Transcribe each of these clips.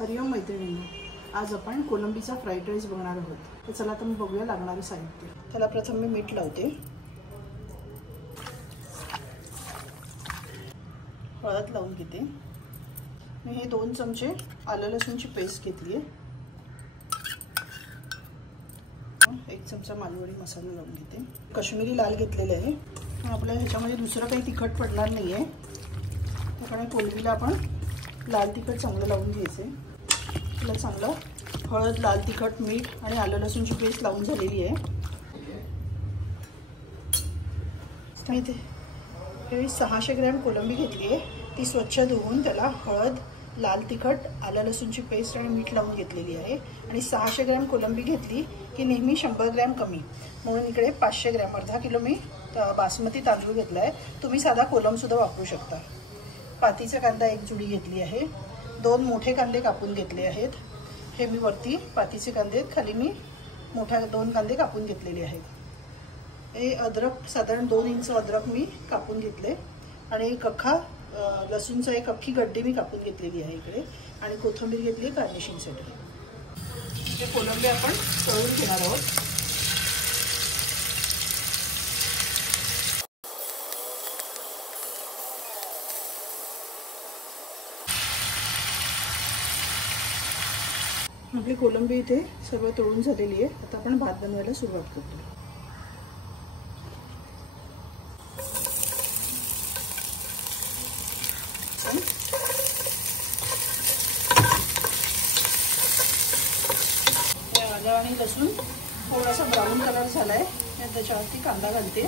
हरिओम मैत्रिणींनो, आज आपण कोलंबीचा फ्राईड राईस बनवणार आहोत। तर चला आता मी बघूया लागणारे साहित्य। त्याला प्रथम मी मीठ लावते, हळद लावून घेते। मी हे 2 चमचे आलं लसूणची पेस्ट घेतली आहे। 1 चमचा मालवणी मसाला लावून घेते। काश्मीरी लाल घेतलेले आहे। आपल्याला ह्याच्यामध्ये दुसरं काही तिखट पडणार नाही आहे, त्यामुळे कोलंबीला आपण लाल तिखट चांगलं लावून घ्यायचे। त्याला चांगलं हळद, लाल तिखट, मीठ आणि आलं लसूणची पेस्ट लावून झालेली आहे। इथे हे 600 ग्रॅम कोलंबी घेतली आहे। ती स्वच्छ धुवून त्याला हळद, लाल तिखट, आलं लसूणची पेस्ट आणि मीठ लावून घेतलेली आहे। आणि 600 ग्रॅम कोलंबी घेतली की नेहमी 100 ग्रॅम कमी, म्हणून इकडे 500 ग्रॅम, अर्धा किलो मी बासमती तांदूळ घेतला आहे। तुम्ही साधा कोलमसुद्धा वापरू शकता। पातीचा कांदा 1 जुडी घेतली आहे। 2 मोठे कांदे कापून घेतले आहेत। हे मी वरती पातीचे कांदे, खाली मी मोठ्या 2 कांदे कापून घेतलेले आहेत। हे अद्रक, साधारण 2 इंच अद्रक मी कापून घेतले। आणि एक अख्खा लसूणचा, एक अख्खी गड्डी मी कापून घेतलेली आहे इकडे। आणि कोथिंबीर घेतली गार्निशिंगसाठी। हे कोलंबी आपण तळून घेणार आहोत। आपली कोलंबी इथे सर्व तळून झालेली आहे। आता आपण भात बनवायला सुरुवात करतो। आलं आणि लसूण थोडासा ब्राऊन कलर झालाय, मी त्याच्यावरती कांदा घालते।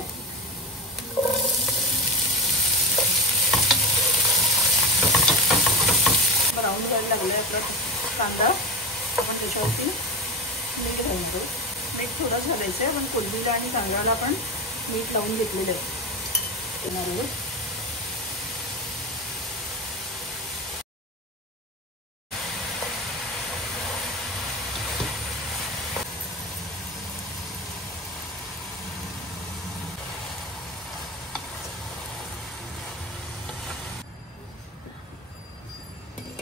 ब्राऊन व्हायला लागलाय आपला कांदा। आपण त्याच्यावरती मीठ घालतो। मीठ थोडं घालायचं आहे, पण कोलंबीला आणि तांदळाला आपण मीठ लावून घेतलेलं आहे।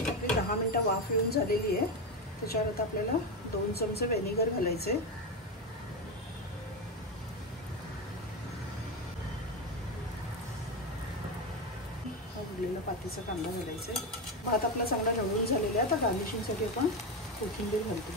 आपली 10 मिनिटं वाफ येऊन झालेली आहे। त्याच्यावर आता आपल्याला 2 चमचे व्हिनेगर घालायचे। उरलेला पातीचा कांदा घालायचा। भात आपला चांगला रळून झालेला आहे। आता गार्निशिंगसाठी आपण कोथिंबीर घालतो।